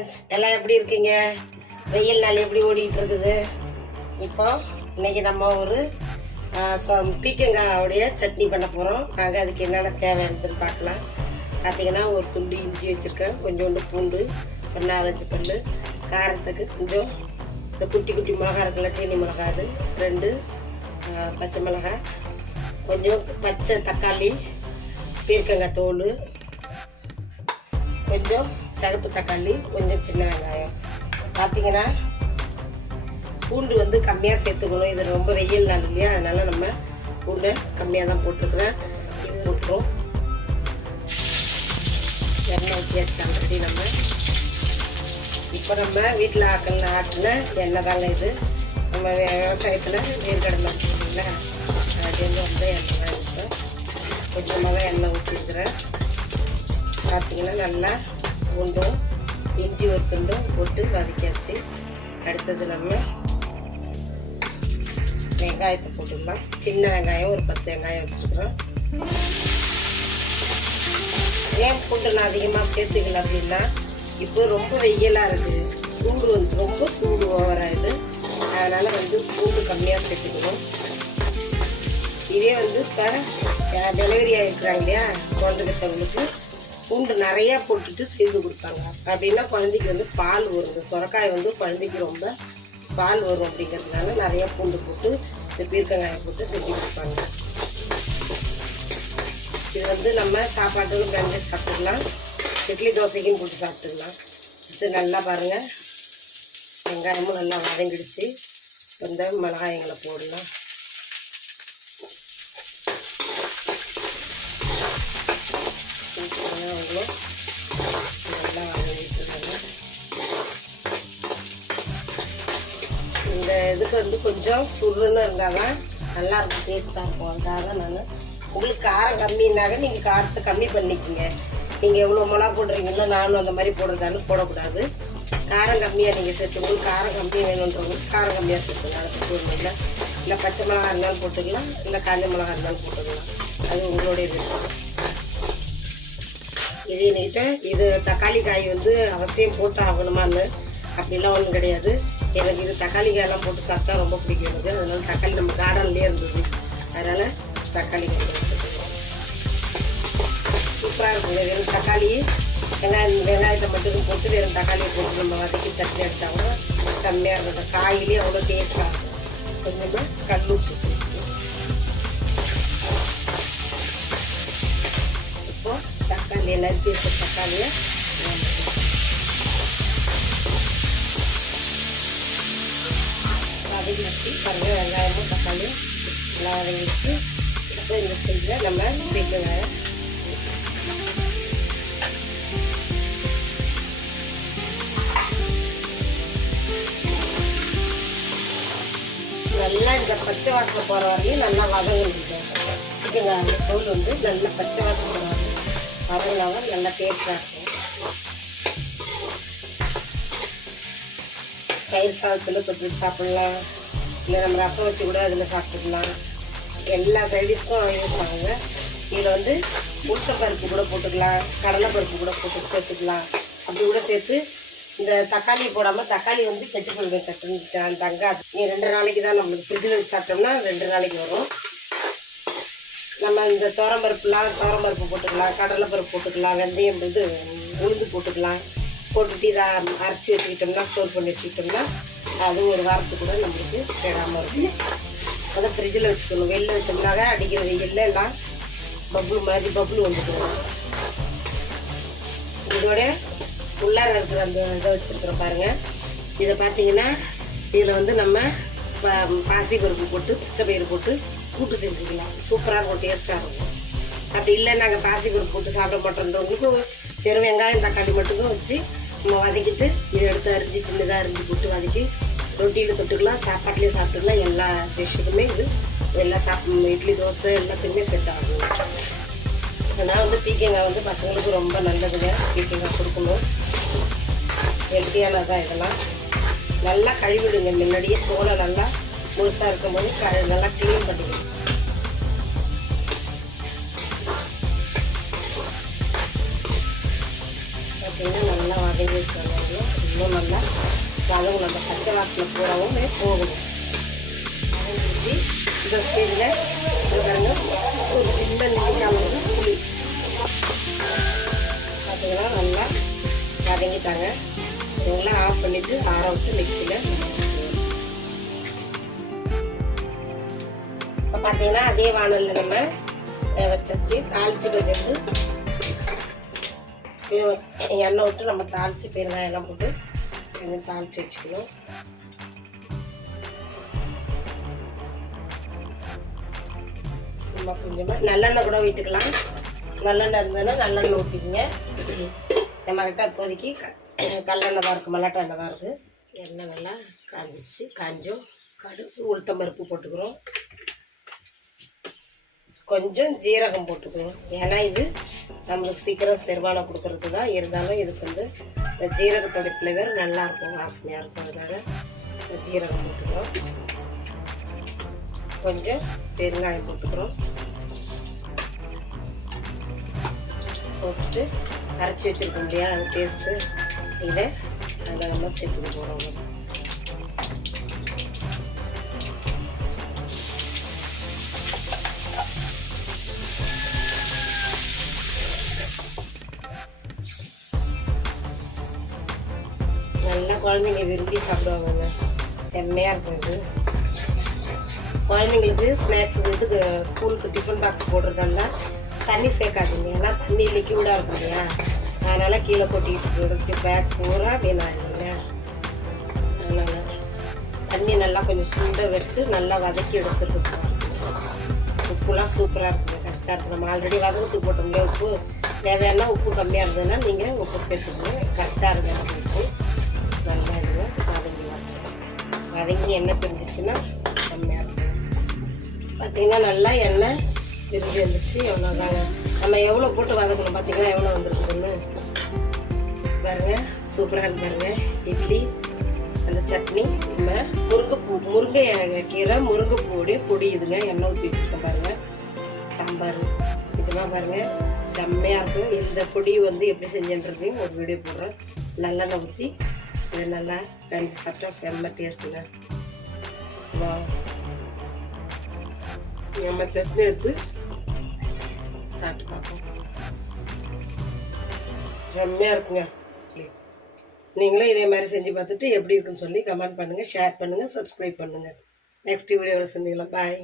Friends, எல்லாம் எப்படி இருக்கீங்க? வெயில் நாள் எப்படி ஓடிட்டு இருக்குது? இப்போ இன்னைக்கு நம்ம ஒரு பீக்கங்காவுடைய சட்னி பண்ண போகிறோம். நாங்கள் அதுக்கு என்னென்ன தேவையானதுன்னு பார்க்கலாம். பார்த்தீங்கன்னா ஒரு துண்டு இஞ்சி வச்சுருக்கேன், கொஞ்சோண்டு பூண்டு, ஒரு 4-5 பல், காரத்துக்கு கொஞ்சம் இந்த குட்டி குட்டி மிளகா இருக்குல்ல, சீனி மிளகா, அது 2 பச்சை மிளகாய், கொஞ்சம் பச்சை தக்காளி, பீர்க்கங்காய் தோல், கொஞ்சம் சிகப்பு தக்காளி, கொஞ்சம் சின்ன வெங்காயம். பார்த்தீங்கன்னா பூண்டு வந்து கம்மியாக சேர்த்துக்கணும். இது ரொம்ப வெயில் நாள் இல்லையா, அதனால் நம்ம பூண்டை கம்மியாக தான் போட்டிருக்கிறேன். இது போட்டுரும். எண்ணெய் ஊற்றியாச்சு ஆல்ரெடி. நம்ம இப்போ நம்ம வீட்டில் ஆட்டின எண்ணெய் தாங்க இது. நம்ம விவசாயத்தில் வேர்க்கடலை இருக்குங்களா, அதுலேருந்து வந்து எண்ணெய் தான் இருக்கும். கொஞ்சமாக எண்ணெய் ஊற்றிருக்கிறேன். பார்த்தீங்கன்னா நல்லா பூண்டும் இஞ்சி ஒரு துண்டும் போட்டு வதக்கியாச்சு. அடுத்தது நம்ம வெங்காயத்தை போட்டுக்கலாம். சின்ன வெங்காயம் ஒரு 10 வெங்காயம் வச்சுருக்குறோம். ஏன் பூண்டு நான் அதிகமாக சேர்த்துக்கல அப்படின்னா, இப்போ ரொம்ப வெயிலாக இருக்குது, சூடு வந்து ரொம்ப சூடு ஓவராகுது. அதனால் வந்து பூண்டு கம்மியாக சேர்த்துக்கணும். இதே வந்து இப்போ டெலிவரி ஆகிருக்கிறாங்க இல்லையா, குழந்தை பெற்றவங்களுக்கு பூண்டு நிறையா போட்டுட்டு செய்து கொடுப்பாங்க. அப்படின்னா குழந்தைக்கு வந்து பால் வரும். இந்த சுரக்காய் வந்து குழந்தைக்கு ரொம்ப பால் வரும். அப்படிங்கிறதுனால நிறையா பூண்டு போட்டு இந்த பீர்க்கங்காயை போட்டு செஞ்சு கொடுப்பாங்க. இது வந்து நம்ம சாப்பாட்டுக்கு பிணைஞ்சு சாப்பிட்டுக்கலாம், இட்லி தோசைக்கும் போட்டு சாப்பிட்டுக்கலாம். இது நல்லா பாருங்கள், வெங்காயமும் நல்லா வதங்கிடுச்சு. இந்த மிளகாயங்களை போடலாம். நல்லா வதங்கிட்டுருங்க. இந்த இதுக்கு வந்து கொஞ்சம் சுருன்னு இருந்தால் தான் நல்லாயிருக்கும், டேஸ்ட்டாக இருக்கும். அதுக்காக நான் உங்களுக்கு காரம் கம்மின்னாக நீங்கள் காரத்தை கம்மி பண்ணிக்கோங்க. நீங்கள் எவ்வளோ மிளகா போடுறீங்களோ, நானும் அந்த மாதிரி போடுறதாலும் போடக்கூடாது. காரம் கம்மியாக நீங்கள் சேர்த்து, உங்களுக்கு காரம் கம்மியாக வேணுன்றவங்களுக்கு காரம் கம்மியாக சேர்த்துங்க. அதை பற்றி ஒன்றும் இல்லை. இல்லை பச்சை மிளகா இருந்தாலும் போட்டுக்கலாம், இல்லை காஞ்ச மிளகா இருந்தாலும் போட்டுக்கலாம். அது உங்களுடைய விருப்பம். இது என்கிட்ட இது தக்காளி காய் வந்து அவசியம் போட்டு ஆகணுமான்னு அப்படிலாம் ஒன்றும் கிடையாது. எனக்கு இது தக்காளி காயெல்லாம் போட்டு சாப்பிட்டா ரொம்ப பிடிக்கும் எனக்கு. அதனால தக்காளி நம்ம கார்டன்லேயே இருந்தது, அதனால் தக்காளி காய் சூப்பராக இருக்குங்க. வெறும் தக்காளி வெங்காயத்தை மட்டும் போட்டு வெறும் தக்காளியை போட்டு நம்ம வதக்கி சட்னி அடித்தாங்கன்னா செம்மையாக இருக்கும். காயிலேயே அவ்வளோ டேஸ்ட்டாக இருக்கும். கொஞ்சமாக கல் உப்பு இப்போ தக்காளி நறுக்கி வச்ச தக்காளியை வதக்கி வச்சு பாருங்கள். வெங்காயமும் தக்காளியும் நல்லா வதங்கி வச்சு இப்போ இந்த ஸ்டேஜில் நம்ம வெங்காயம் நல்லா இந்த பச்சை வாசனை போகிற வரையும் நல்லா வதங்கிட்டு வெங்காய தோல் வந்து நல்லா பச்சை வாசனை போகிற வரையும் வதங்கினாலும் நல்லா டேஸ்ட்டாக இருக்கும். தயிர் சாதத்தில் தொட்டு சாப்பிட்லாம், இல்லை நம்ம ரசம் வச்சு கூட அதில் சாப்பிட்டுக்கலாம். எல்லா சைடிஷ்க்கும் யூஸ் ஆகுங்க. இதில் வந்து உளுத்தப்பருப்பு கூட போட்டுக்கலாம், கடலைப்பருப்பு கூட போட்டு சேர்த்துக்கலாம். அப்படி கூட சேர்த்து இந்த தக்காளி போடாமல், தக்காளி வந்து கெட்டு போடுவேன் சட்டுன்னு தங்காது. 2 நாளைக்கு தான் நம்மளுக்கு ஃப்ரிட்ஜில் வச்சு சாப்பிட்டோம்னா 2 நாளைக்கு வரும். நம்ம இந்த துவரம்பருப்பு போட்டுக்கலாம், கடலைப்பருப்பு போட்டுக்கலாம், வெந்தயம் இது உளுந்து போட்டுக்கலாம். போட்டுட்டு இதை அரைச்சி வச்சுக்கிட்டோம்னா, ஸ்டோர் பண்ணி வச்சுக்கிட்டோம்னா அது ஒரு வாரத்துக்கு கூட நம்மளுக்கு கெடாமல் இருக்கும். அதை ஃப்ரிட்ஜில் வச்சுக்கணும். வெளில வச்சோம்னாக்க அடிக்கிற வெயிலில் எல்லாம் பப்புளு வந்துட்டு. இதோட உள்ளார இருக்கிற அந்த இதை வச்சுருக்குறோம் பாருங்கள். இதை பார்த்தீங்கன்னா இதில் வந்து நம்ம பாசி பருப்பு போட்டு பச்சை பயிறு போட்டு கூட்டு செஞ்சுக்கலாம். சூப்பராக இருக்கும், டேஸ்ட்டாக இருக்கும். அப்படி இல்லை நாங்கள் பாசி பருப்பு போட்டு சாப்பிட மாட்டோன்றவங்களுக்கு வெறும் வெங்காயம் தக்காளி மட்டும் வச்சு நம்ம வதக்கிட்டு இதை எடுத்து அரிஞ்சு சின்னதாக அரிஞ்சு போட்டு வதக்கி ரொட்டியில் தொட்டுக்கலாம், சாப்பாட்லேயே சாப்பிட்டுக்கலாம். எல்லா டிஷ்ஷுக்குமே இது எல்லாம் இட்லி தோசை எல்லாத்துக்குமே செட் ஆகும். அதனால் வந்து பீக்கங்காய் வந்து பசங்களுக்கு ரொம்ப நல்லதுங்க. பீக்கங்காய் கொடுக்கணும், ஹெல்த்தியானதான். இதெல்லாம் நல்லா கழுவிடுங்க. முன்னாடியே தோலை நல்லா முழுசாக இருக்கும்போது நல்லா க்ளீன் பண்ணிக்கணும். பார்த்தீங்கன்னா நல்லா வதங்கி வச்சுக்கணும். இன்னும் நல்லா வதங்கணும். அந்த பச்சை வாசனை பூராவும் போகணும். வதங்கி இந்த ஸ்டேஜில் பாருங்க ஒரு சின்ன நெல்லிக்காய் வந்து புளி பார்த்தீங்கன்னா நல்லா வதங்கிட்டாங்க. இதெல்லாம் ஆஃப் பண்ணிவிட்டு ஆற விட்டு மிக்சியில் இப்போ பார்த்தீங்கன்னா அதே வானலில் நம்ம வச்சாச்சு. தாளிச்சுக்கிறது எண்ணெய் விட்டு நம்ம தாளித்து பெருங்காயம் எல்லாம் போட்டு கொஞ்சம் தாளித்து வச்சுக்கணும். நம்ம கொஞ்சமாக நல்லெண்ணெய் கூட விட்டுக்கலாம். நல்லெண்ணெய் இருந்ததுன்னா நல்லெண்ணெய் ஊற்றிக்கிங்க. நம்மகிட்ட இப்போதைக்கு கல்லெண்ணெய் தான் இருக்குது, மல்லாட்டை எண்ணெய் தான் இருக்குது. எண்ணெய் நல்லா காஞ்சிச்சு. காஞ்சோம் கடுகு உளுத்தம்பருப்பு போட்டுக்கிறோம். கொஞ்சம் ஜீரகம் போட்டுக்கணும். ஏன்னா இது நம்மளுக்கு சீக்கிரம் செரிமானம் கொடுக்கறது தான். இருந்தாலும் இதுக்கு வந்து இந்த ஜீரகத்தோடைய ஃப்ளேவர் நல்லாயிருக்கும், வாசனையாக இருக்கும். அதனால இந்த ஜீரகம் போட்டுக்கிறோம். கொஞ்சம் பெருங்காயம் போட்டுக்கிறோம். போட்டுட்டு அரைச்சி வச்சுருக்கோம் இல்லையா, அது டேஸ்ட்டு இதை அதில் நம்ம சேர்த்துக்க போகிறோம். நல்லா குழந்தைங்க விரும்பி சாப்பிடுவாங்க. செம்மையாக இருக்கும் இது. குழந்தைங்களுக்கு ஸ்நாக்ஸுக்கு இதுக்கு ஸ்கூலுக்கு டிஃபன் பாக்ஸ் போடுறதா தண்ணி சேர்க்காதீங்க. ஏன்னா தண்ணி லிக்விடாக இருக்கும் இல்லையா, அதனால் கீழே கொட்டிக்கிட்டு பேக் பூரா வீணாகும் இல்லையா. அதனால் தண்ணி நல்லா கொஞ்சம் சுண்டை வெட்டு நல்லா வதக்கி எடுத்துருக்கோம். உப்புலாம் சூப்பராக இருக்குங்க, கரெக்டாக இருக்கும். நம்ம ஆல்ரெடி வதக்கத்துக்கு போட்டோம் இல்லையா உப்பு. தேவையான உப்பு கம்மியாக இருந்ததுன்னா நீங்கள் உப்பு சேர்த்துக்கணும். கரெக்டாக இருக்குது உப்பு. நல்லா இருங்க வதங்கி வதங்கி எண்ணெய் பிரிஞ்சிச்சுன்னா கம்மியாக இருக்கும். பார்த்திங்கன்னா நல்லா எண்ணெய் பிரிஞ்சு வந்துச்சு. எவ்வளோதாங்க நம்ம எவ்வளோ போட்டு வதக்கணும் பார்த்திங்கன்னா எவ்வளோ வந்துருக்குதுன்னு பாருங்க. சூப்பராக இருக்கு பாருங்க. இட்லி அந்த சட்னி நம்ம முருங்கை கீரை முருங்கைப்பூடைய பொடி இதுங்க எண்ணெய் ஊற்றி வச்சுருக்கோம் பாருங்கள். சாம்பார் நிஜமாக பாருங்கள் செம்மையாக இருக்கும். இந்த பொடி வந்து எப்படி செஞ்சுன்றதையும் ஒரு வீடியோ போடுறேன். நல்லெண்ணெய் ஊற்றி இது நல்லா ரெண்டு சாப்பிட்டா செம்ம டேஸ்ட்டுங்க. நம்ம சட்னி எடுத்து சாப்பிட்டு பார்ப்போம். செம்மையாக இருக்குங்க. நீங்களும் இதே மாதிரி செஞ்சு பார்த்துட்டு எப்படி இருக்குன்னு சொல்லி கமெண்ட் பண்ணுங்கள், ஷேர் பண்ணுங்கள், சப்ஸ்கிரைப் பண்ணுங்கள். நெக்ஸ்ட் வீடியோவில் சந்திக்கலாம். பாய்.